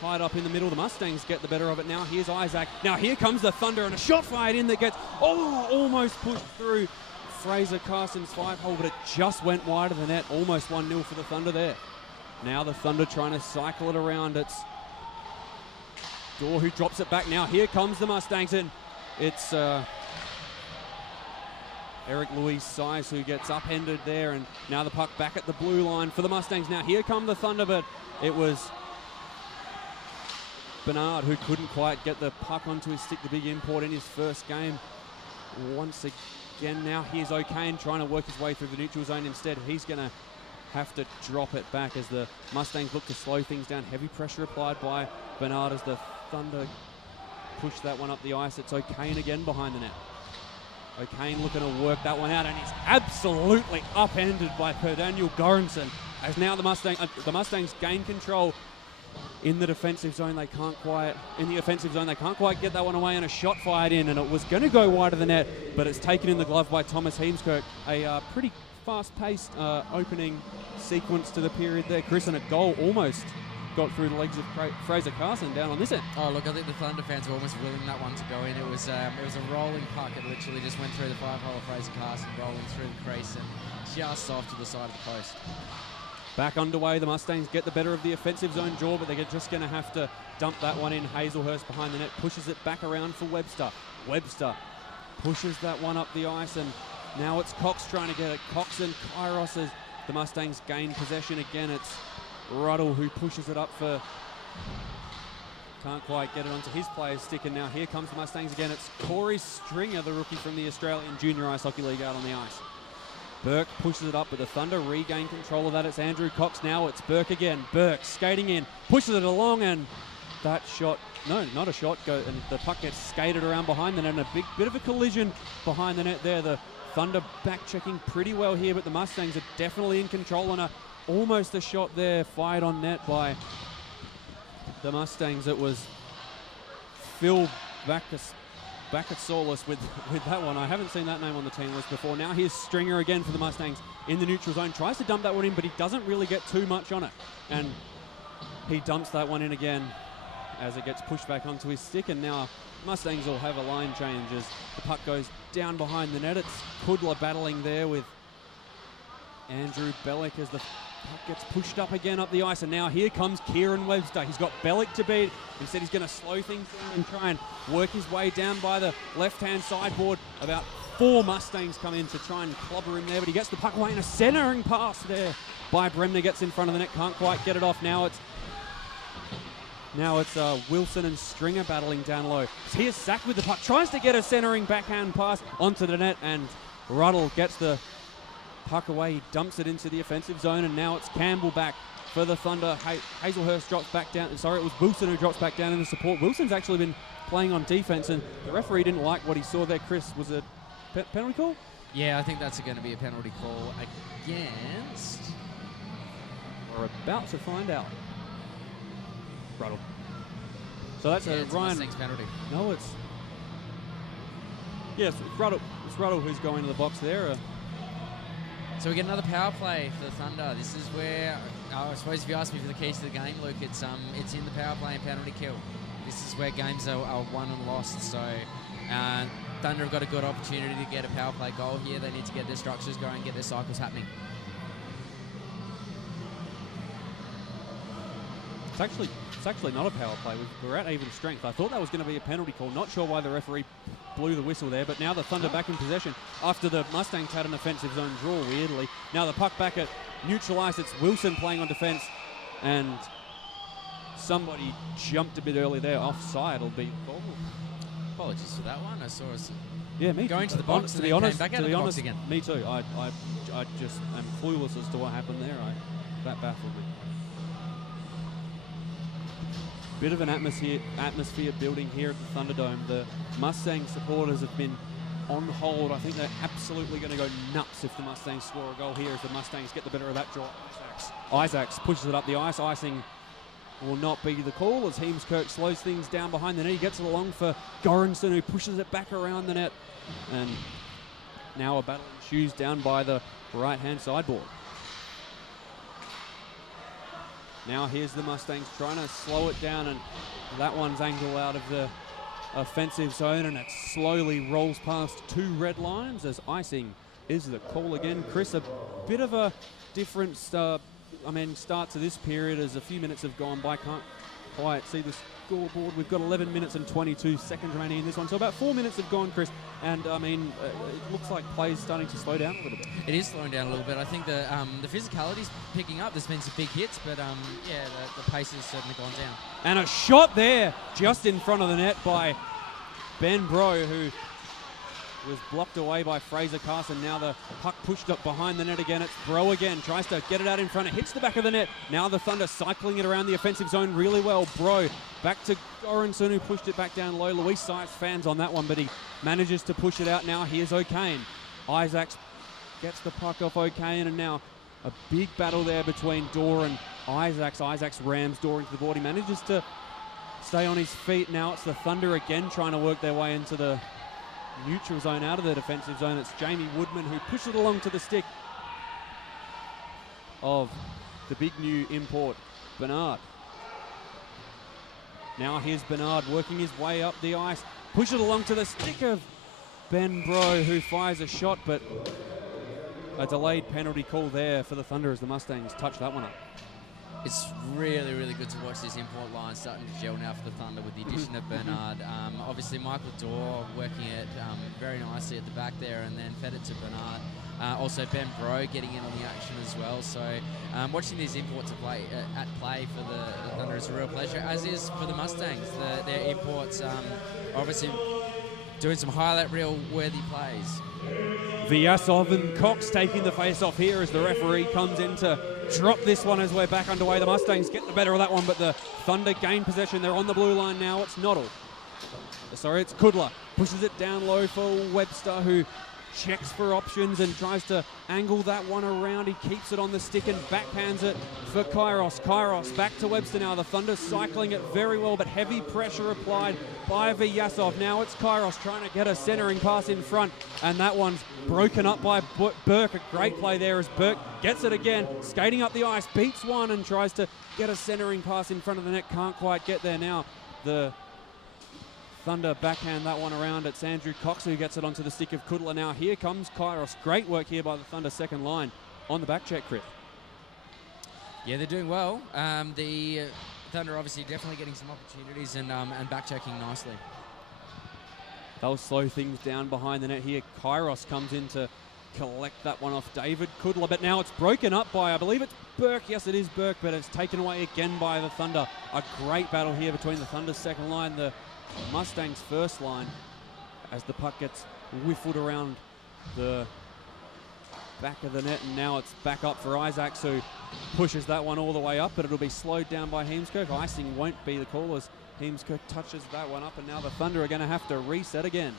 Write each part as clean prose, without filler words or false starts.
tied up in the middle. The Mustangs get the better of it now. Here's Isaac. Now here comes the Thunder, and a shot fired in that gets almost pushed through Fraser Carson's 5-hole, but it just went wide of the net. Almost 1-0 for the Thunder there. Now the Thunder trying to cycle it around. It's Dorr who drops it back. Now here comes the Mustangs, and it's Eric Louis Size who gets upended there, and now the puck back at the blue line for the Mustangs. Now here come the Thunder, but it was Bernard who couldn't quite get the puck onto his stick, the big import in his first game. Once again now here's O'Kane trying to work his way through the neutral zone. Instead he's going to have to drop it back as the Mustangs look to slow things down. Heavy pressure applied by Bernard as the Thunder push that one up the ice. It's O'Kane again behind the net. O'Kane looking to work that one out, and he's absolutely upended by Daniel Goranson. As now the Mustangs gain control in the defensive zone. They can't quite get that one away, and a shot fired in, and it was going to go wide of the net, but it's taken in the glove by Thomas Heemskirk. A pretty fast-paced opening sequence to the period there, Chris, and a goal almost got through the legs of Fraser Carson down on this end. Oh, look, I think the Thunder fans were almost willing that one to go in. It was a rolling puck. It literally just went through the 5-hole of Fraser Carson, rolling through the crease and just off to the side of the post. Back underway, the Mustangs get the better of the offensive zone draw, but they're just going to have to dump that one in. Hazelhurst behind the net pushes it back around for Webster. Webster pushes that one up the ice, and now it's Cox trying to get it. Cox and Kairos as the Mustangs gain possession again. It's Ruddle who pushes it up for... Can't quite get it onto his player's stick, and now here comes the Mustangs again. It's Corey Stringer, the rookie from the Australian Junior Ice Hockey League, out on the ice. Burke pushes it up, but the Thunder regain control of that. It's Andrew Cox now. It's Burke again. Burke skating in, pushes it along, and that shot... No, not a shot. And the puck gets skated around behind the net, and a big bit of a collision behind the net there. The Thunder back-checking pretty well here, but the Mustangs are definitely in control, and almost a shot there fired on net by the Mustangs. It was Phil Bakatsoulis with that one. I haven't seen that name on the team list before. Now here's Stringer again for the Mustangs in the neutral zone. Tries to dump that one in, but he doesn't really get too much on it. And he dumps that one in again as it gets pushed back onto his stick. And now Mustangs will have a line change as the puck goes down behind the net. It's Kudla battling there with Andrew Bellick as the puck gets pushed up again up the ice, and now here comes Kieran Webster. He's got Bellick to beat. Instead, he's going to slow things down and try and work his way down by the left-hand sideboard. About 4 Mustangs come in to try and clobber him there, but he gets the puck away, and a centering pass there by Bremner gets in front of the net. Can't quite get it off. Now it's Wilson and Stringer battling down low. Here's Sack with the puck. Tries to get a centering backhand pass onto the net, and Ruddle gets the puck away. He dumps it into the offensive zone, and now it's Campbell back for the Thunder. Hazelhurst drops back down. Sorry, it was Wilson who drops back down in the support. Wilson's actually been playing on defense, and the referee didn't like what he saw there. Chris, was it penalty call? Yeah, I think that's going to be a penalty call against... We're about to find out. Ruddle. So that's a Ryan... Mustangs penalty. No, it's... Yes, it's Ruddle. It's Ruddle who's going to the box there. So we get another power play for the Thunder. This is where, I suppose if you ask me for the keys to the game, Luke, it's in the power play and penalty kill. This is where games are won and lost. So Thunder have got a good opportunity to get a power play goal here. They need to get their structures going, get their cycles happening. It's actually not a power play. We're at even strength. I thought that was going to be a penalty call. Not sure why the referee blew the whistle there, but now the Thunder back in possession after the Mustangs had an offensive zone draw, weirdly. Now the puck back at neutral ice. It's Wilson playing on defense, and somebody jumped a bit early there. Offside will be called. Apologies for that one. I saw us me going to the box to and then came back out of the box again. Me too. I just am clueless as to what happened there. That baffled me. Bit of an atmosphere building here at the Thunderdome. The Mustang supporters have been on hold. I think they're absolutely going to go nuts if the Mustangs score a goal here as the Mustangs get the better of that draw. Isaacs pushes it up the ice. Icing will not be the call as Heemskirk slows things down behind the net. He gets it along for Goranson, who pushes it back around the net. And now a battle ensues down by the right-hand sideboard. Now here's the Mustangs trying to slow it down, and that one's angled out of the offensive zone, and it slowly rolls past 2 red lines as icing is the call again. Chris, a bit of a different start to this period as a few minutes have gone by. Can't quite see the scoreboard. We've got 11 minutes and 22 seconds remaining in this one, so about 4 minutes have gone, Chris, and it looks like play's starting to slow down a little bit. It is slowing down a little bit. I think the physicality's picking up. There's been some big hits, but the pace has certainly gone down. And a shot there just in front of the net by Ben Bro, who was blocked away by Fraser Carson. Now the puck pushed up behind the net again. It's Bro again, tries to get it out in front. It hits the back of the net. Now the Thunder cycling it around the offensive zone really well. Bro back to Goranson, who pushed it back down low. Luis Sykes fans on that one, but he manages to push it out. Now here's O'Kane. Isaacs gets the puck off O'Kane, and now a big battle there between Dorr and Isaacs. Isaacs rams Dorr into the board. He manages to stay on his feet. Now it's the Thunder again trying to work their way into the neutral zone, out of the defensive zone. It's Jamie Woodman who pushes it along to the stick of the big new import, Bernard. Now here's Bernard working his way up the ice. Push it along to the stick of Ben Bro, who fires a shot, but a delayed penalty call there for the Thunder as the Mustangs touch that one up. It's really, really good to watch this import line starting to gel now for the Thunder with the addition of Bernard. Obviously, Michael Dorr working it very nicely at the back there, and then fed it to Bernard. Also, Ben Bro getting in on the action as well. So, watching these imports at play for the Thunder is a real pleasure, as is for the Mustangs. Their imports obviously doing some highlight reel worthy plays. Vyasov and Cox taking the face off here as the referee comes in to drop this one as we're back underway. The Mustangs get the better of that one, but the Thunder gain possession. They're on the blue line now. It's Noddle. Sorry, it's Kudla. Pushes it down low for Webster, who checks for options and tries to angle that one around. He keeps it on the stick and backhands it for Kairos. Kairos back to Webster now. The Thunder cycling it very well, but heavy pressure applied by Vyasov. Now it's Kairos trying to get a centering pass in front, and that one's broken up by Burke. A great play there as Burke gets it again, skating up the ice, beats one and tries to get a centering pass in front of the net. Can't quite get there. Now the Thunder backhand that one around. It's Andrew Cox who gets it onto the stick of Kudla. Now here comes Kairos. Great work here by the Thunder second line on the back check, Chris. Yeah, they're doing well. The Thunder obviously definitely getting some opportunities and back checking nicely. They'll slow things down behind the net here. Kairos comes in to collect that one off David Kudla, but now it's broken up by, I believe it's Burke. Yes, it is Burke, but it's taken away again by the Thunder. A great battle here between the Thunder's second line, the Mustangs first line, as the puck gets whiffled around the back of the net, and now it's back up for Isaacs, who pushes that one all the way up, but it'll be slowed down by Heemskirk. Icing won't be the call as Heemskirk touches that one up, and now the Thunder are going to have to reset again.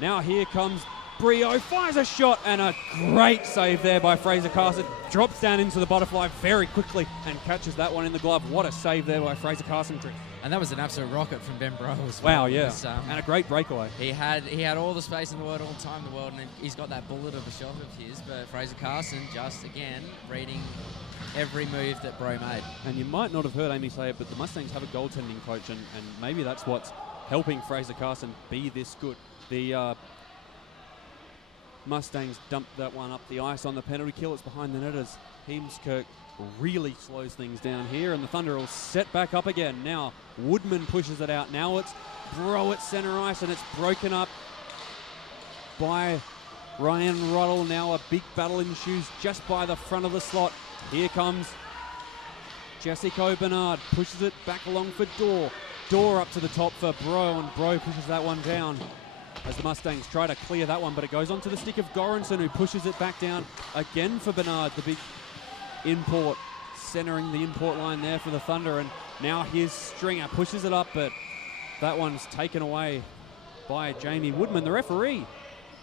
Now here comes Brio, fires a shot, and a great save there by Fraser Carson. Drops down into the butterfly very quickly and catches that one in the glove. What a save there by Fraser Carson, Trick. And that was an absolute rocket from Ben Bro as well. Wow, yeah. And a great breakaway. He had all the space in the world, all the time in the world, and he's got that bullet of a shot of his. But Fraser Carson just, again, reading every move that Bro made. And you might not have heard Amy say it, but the Mustangs have a goaltending coach, and maybe that's what's helping Fraser Carson be this good. The Mustangs dumped that one up the ice on the penalty kill. It's behind the net as Heemskirk really slows things down here, and the Thunder will set back up again. Now Woodman pushes it out. Now it's Bro at center ice, and it's broken up by Ryan Ruddle. Now a big battle ensues just by the front of the slot. Here comes Jessica Bernard, pushes it back along for Dorr. Dorr up to the top for Bro, and Bro pushes that one down as the Mustangs try to clear that one, but it goes onto the stick of Goranson, who pushes it back down again for Bernard, the big import, centering the import line there for the Thunder. And now here's Stringer, pushes it up, but that one's taken away by Jamie Woodman. The referee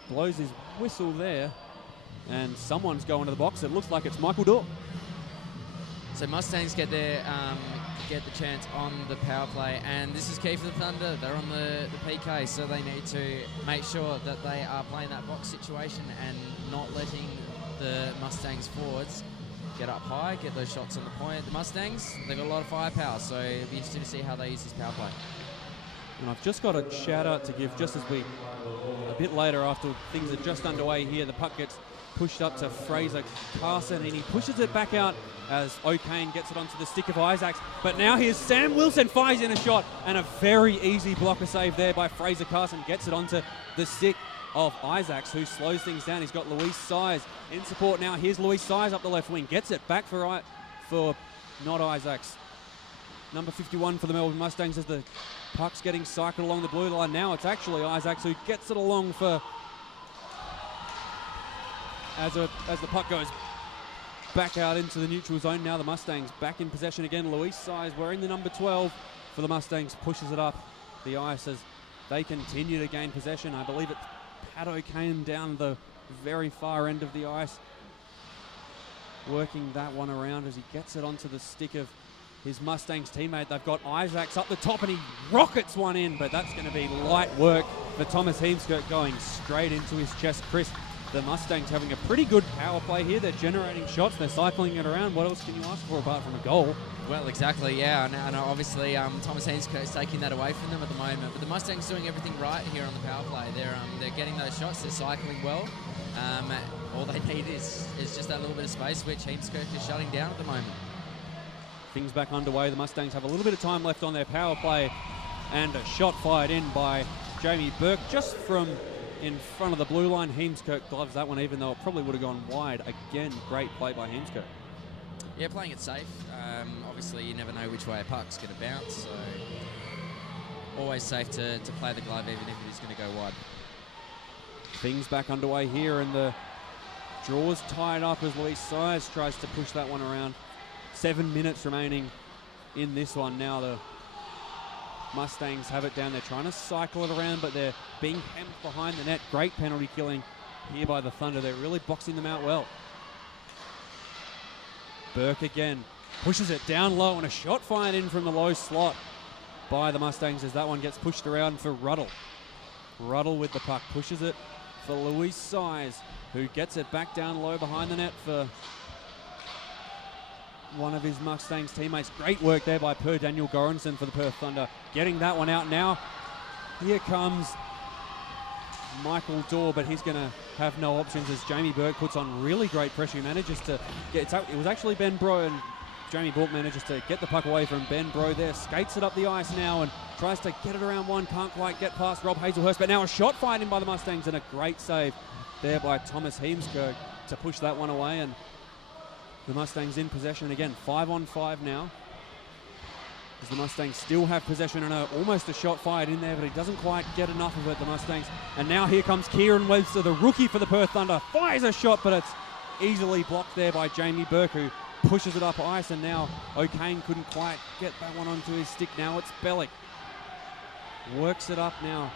blows his whistle there, and someone's going to the box. It looks like it's Michael Dorr. So Mustangs get their get the chance on the power play, and this is key for the Thunder. They're on the PK, so they need to make sure that they are playing that box situation and not letting the Mustangs forwards get up high, get those shots on the point. The Mustangs, they've got a lot of firepower, so it'll be interesting to see how they use this power play. And I've just got a shout out to give just as we, a bit later after things are just underway here, the puck gets pushed up to Fraser Carson and he pushes it back out as O'Kane gets it onto the stick of Isaacs. But now here's Sam Wilson, fires in a shot and a very easy blocker save there by Fraser Carson. Gets it onto the stick of Isaacs, who slows things down. He's got Luis Size in support now. Here's Luis Size up the left wing. Gets it back for not Isaacs. Number 51 for the Melbourne Mustangs as the puck's getting cycled along the blue line. Now it's actually Isaacs who gets it along for as the puck goes back out into the neutral zone. Now the Mustangs back in possession again. Luis Size wearing the number 12 for the Mustangs pushes it up the ice as they continue to gain possession. I believe it's Pat O'Kane down the very far end of the ice, working that one around as he gets it onto the stick of his Mustangs teammate. They've got Isaacs up the top and he rockets one in, but that's going to be light work for Thomas Heemskirk, going straight into his chest. Chris, the Mustangs having a pretty good power play here. They're generating shots, they're cycling it around. What else can you ask for apart from a goal? Well, exactly, yeah. And obviously Thomas Heemskirk's taking that away from them at the moment. But the Mustangs doing everything right here on the power play. They're getting those shots, they're cycling well. All they need is just that little bit of space, which Heemskirk is shutting down at the moment. Things back underway. The Mustangs have a little bit of time left on their power play, and a shot fired in by Jamie Burke just from in front of the blue line. Heemskirk gloves that one, even though it probably would have gone wide. Again, great play by Heemskirk. Yeah, playing it safe. Obviously, you never know which way a puck's going to bounce, so always safe to play the glove, even if it is going to go wide. Things back underway here, and the draw's tied up as Luis Size tries to push that one around. 7 minutes remaining in this one. Now the Mustangs have it down. They're trying to cycle it around, but they're being hemmed behind the net. Great penalty killing here by the Thunder. They're really boxing them out well. Burke again pushes it down low, and a shot fired in from the low slot by the Mustangs as that one gets pushed around for Ruddle. Ruddle with the puck pushes it for Luis Size, who gets it back down low behind the net for one of his Mustangs teammates. Great work there by Daniel Goranson for the Perth Thunder. Getting that one out now. Here comes Michael Dorr, but he's going to have no options as Jamie Burke puts on really great pressure. He manages to get it was actually Ben Bro, and Jamie Burke manages to get the puck away from Ben Bro there. Skates it up the ice now and tries to get it around one. Can't quite get past Rob Hazelhurst, but now a shot fired in by the Mustangs, and a great save there by Thomas Heemskirk to push that one away. And the Mustangs in possession again. 5-on-5 now, as the Mustangs still have possession, and almost a shot fired in there, but he doesn't quite get enough of it, the Mustangs. And now here comes Kieran Webster, the rookie for the Perth Thunder. Fires a shot, but it's easily blocked there by Jamie Burke, who pushes it up ice, and now O'Kane couldn't quite get that one onto his stick. Now it's Bellick. Works it up now.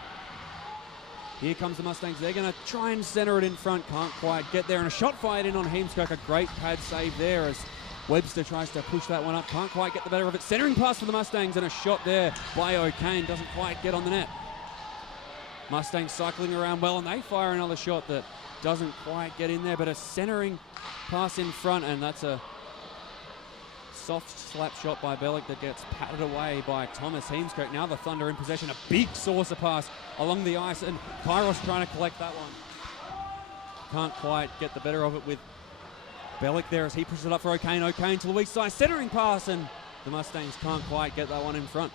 Here comes the Mustangs. They're going to try and center it in front. Can't quite get there. And a shot fired in on Heemskirk. A great pad save there as Webster tries to push that one up. Can't quite get the better of it. Centering pass for the Mustangs, and a shot there by O'Kane. Doesn't quite get on the net. Mustangs cycling around well, and they fire another shot that doesn't quite get in there. But a centering pass in front, and that's a soft slap shot by Bellick that gets patted away by Thomas Heemskirk. Now the Thunder in possession. A big saucer pass along the ice, and Kairos trying to collect that one. Can't quite get the better of it with Bellick there as he pushes it up for O'Kane. O'Kane to Luis Size, centering pass, and the Mustangs can't quite get that one in front.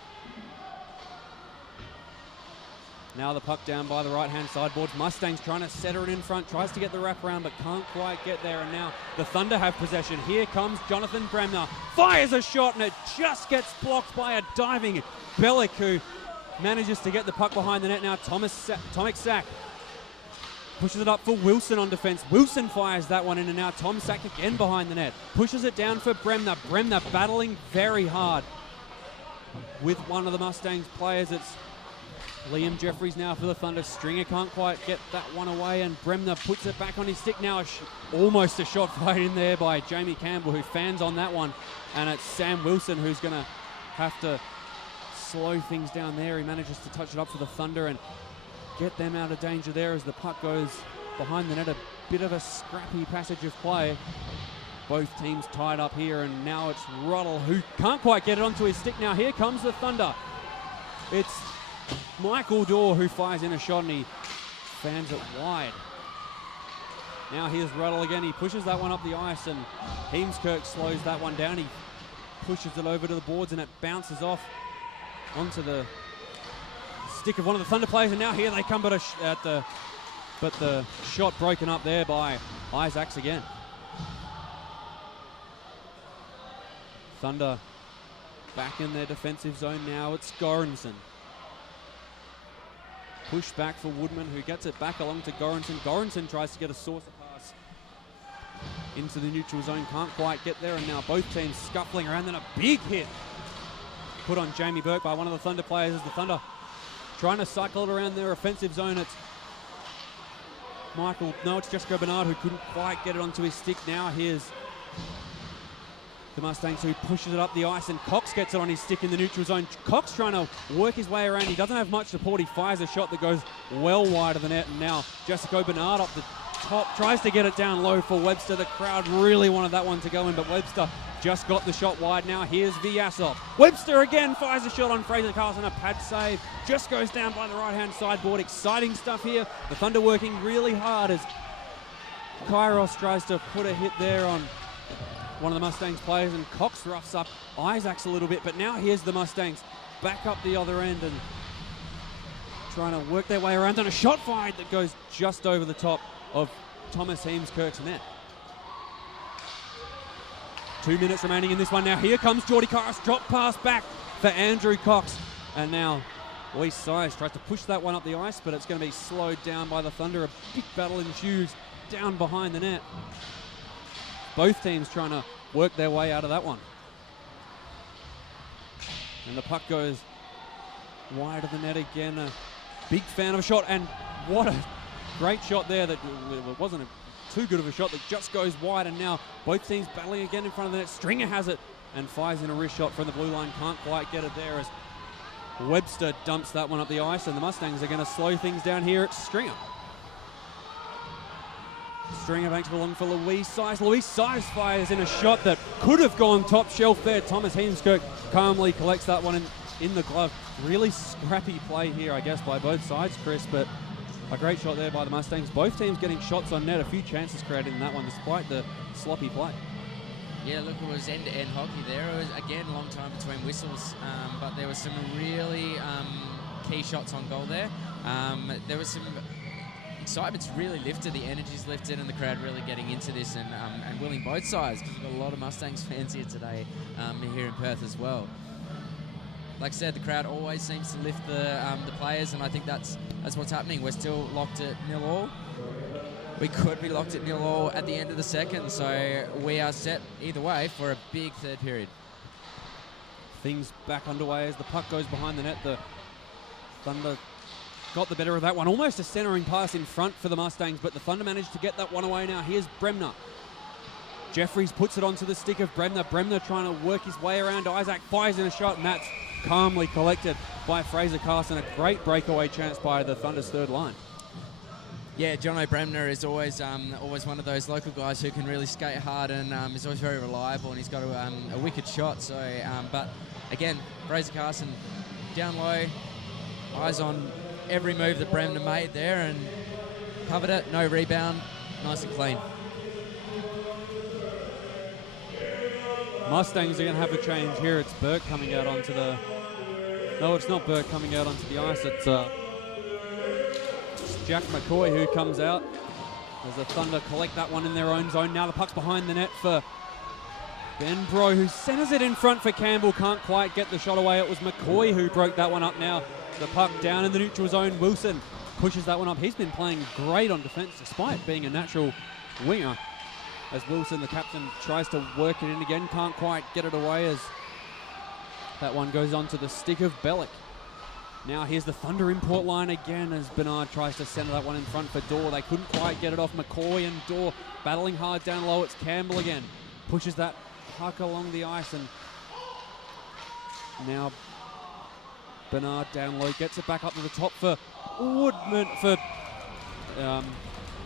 Now the puck down by the right-hand sideboards. Mustangs trying to center it in front, tries to get the wraparound, but can't quite get there. And now the Thunder have possession. Here comes Jonathan Bremner. Fires a shot, and it just gets blocked by a diving Bellick, who manages to get the puck behind the net. Now Tomic Sack pushes it up for Wilson on defense. Wilson fires that one in, and now Tom Sack again behind the net. Pushes it down for Bremner. Bremner battling very hard with one of the Mustangs players. It's Liam Jeffries now for the Thunder. Stringer can't quite get that one away, and Bremner puts it back on his stick now. Almost a shot fired in there by Jamie Campbell, who fans on that one, and it's Sam Wilson who's going to have to slow things down there. He manages to touch it up for the Thunder and get them out of danger there as the puck goes behind the net. A bit of a scrappy passage of play. Both teams tied up here, and now it's Ruddle who can't quite get it onto his stick. Now here comes the Thunder. It's Michael Dorr who fires in a shot, and he fans it wide. Now here's Ruddle again. He pushes that one up the ice, and Heemskirk slows that one down. He pushes it over to the boards, and it bounces off onto the stick of one of the Thunder players. And now here they come, but the shot broken up there by Isaacs again. Thunder back in their defensive zone now. It's Goranson. Push back for Woodman, who gets it back along to Goranson. Goranson tries to get a saucer pass into the neutral zone. Can't quite get there, and now both teams scuffling around. Then a big hit put on Jamie Burke by one of the Thunder players as the Thunder trying to cycle it around their offensive zone. It's it's Jessica Bernard who couldn't quite get it onto his stick. Now here's the Mustangs who pushes it up the ice, and Cox gets it on his stick in the neutral zone. Cox trying to work his way around. He doesn't have much support. He fires a shot that goes well wide of the net, and now Jessica Bernard up the top tries to get it down low for Webster. The crowd really wanted that one to go in, but Webster just got the shot wide. Now here's Vyasov. Webster again fires a shot on Fraser Carlson. A pad save just goes down by the right-hand sideboard. Exciting stuff here. The Thunder working really hard as Kairos tries to put a hit there on one of the Mustangs players, and Cox roughs up Isaacs a little bit, but now here's the Mustangs back up the other end and trying to work their way around, and a shot fired that goes just over the top of Thomas Heemskirk's net. 2 minutes remaining in this one. Now here comes Geordie Kairos, drop pass back for Andrew Cox, and now Luis Size tries to push that one up the ice, but it's going to be slowed down by the Thunder. A big battle ensues down behind the net. Both teams trying to work their way out of that one. And the puck goes wide of the net again. A big fan of a shot, and what a great shot there. That it wasn't too good of a shot that just goes wide, and now both teams battling again in front of the net. Stringer has it and fires in a wrist shot from the blue line. Can't quite get it there as Webster dumps that one up the ice, and the Mustangs are going to slow things down here. It's Stringer. Stringer banks along for Luis Size. Luis Size fires in a shot that could have gone top shelf there. Thomas Heemskirk calmly collects that one in the glove. Really scrappy play here, I guess, by both sides, Chris, but a great shot there by the Mustangs. Both teams getting shots on net. A few chances created in that one despite the sloppy play. Yeah, look, it was end-to-end hockey there. It was, again, a long time between whistles, but there was some really key shots on goal there. There was some excitement's really lifted, the energy's lifted, and the crowd really getting into this and willing both sides, because we've got a lot of Mustangs fans here today, here in Perth as well. Like I said, the crowd always seems to lift the players, and I think that's what's happening. We're still locked at 0-0. We could be locked at 0-0 at the end of the second, so we are set either way for a big third period. Things back underway as the puck goes behind the net. The Thunder got the better of that one. Almost a centering pass in front for the Mustangs, but the Thunder managed to get that one away now. Here's Bremner. Jeffries puts it onto the stick of Bremner. Bremner trying to work his way around Isaac. Fires in a shot, and that's calmly collected by Fraser Carson. A great breakaway chance by the Thunder's third line. Yeah, Jono Bremner is always one of those local guys who can really skate hard and is always very reliable, and he's got a wicked shot. So, but again, Fraser Carson down low, eyes on every move that Bremner made there, and covered it. No rebound, nice and clean. Mustangs are going to have a change here. It's Burke coming out onto the... No, it's not Burke coming out onto the ice. It's Jack McCoy who comes out as the Thunder collect that one in their own zone. Now the puck's behind the net for Ben Bro, who centers it in front for Campbell. Can't quite get the shot away. It was McCoy who broke that one up. Now the puck down in the neutral zone. Wilson pushes that one up. He's been playing great on defense despite being a natural winger. As Wilson, the captain, tries to work it in again. Can't quite get it away as that one goes onto the stick of Bellick. Now here's the Thunder import line again as Bernard tries to center that one in front for Dorr. They couldn't quite get it off. McCoy and Dorr battling hard down low. It's Campbell again. Pushes that puck along the ice, and now Bernard down low gets it back up to the top for Woodman, for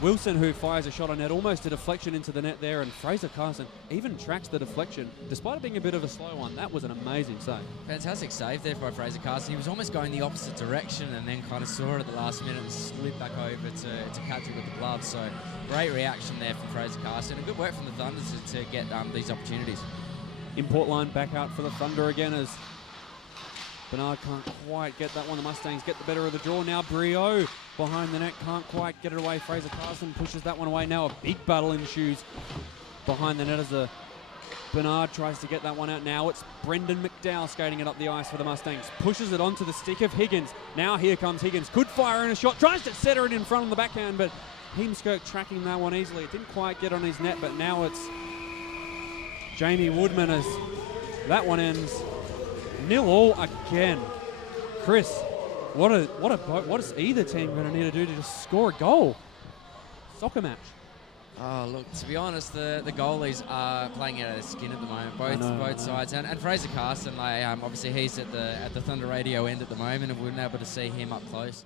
Wilson, who fires a shot on net, almost a deflection into the net there, and Fraser Carson even tracks the deflection, despite it being a bit of a slow one. That was an amazing save. Fantastic save there by Fraser Carson. He was almost going the opposite direction and then kind of saw it at the last minute and slid back over to catch it with the glove. So great reaction there from Fraser Carson, and good work from the Thunder to get these opportunities. Import line back out for the Thunder again as Bernard can't quite get that one. The Mustangs get the better of the draw. Now Brio behind the net, can't quite get it away. Fraser Carson pushes that one away. Now a big battle ensues behind the net as Bernard tries to get that one out. Now it's Brendan McDowell skating it up the ice for the Mustangs. Pushes it onto the stick of Higgins. Now here comes Higgins. Could fire in a shot. Tries to set her in front on the backhand, but Heemskirk tracking that one easily. It didn't quite get on his net, but now it's Jamie Woodman as that one ends 0-0 again. Chris, what is either team going to need to do to just score a goal? Soccer match. Oh, look, to be honest, the goalies are playing out of their skin at the moment, both sides. And Fraser Carson, obviously he's at the Thunder Radio end at the moment, and we're able to see him up close.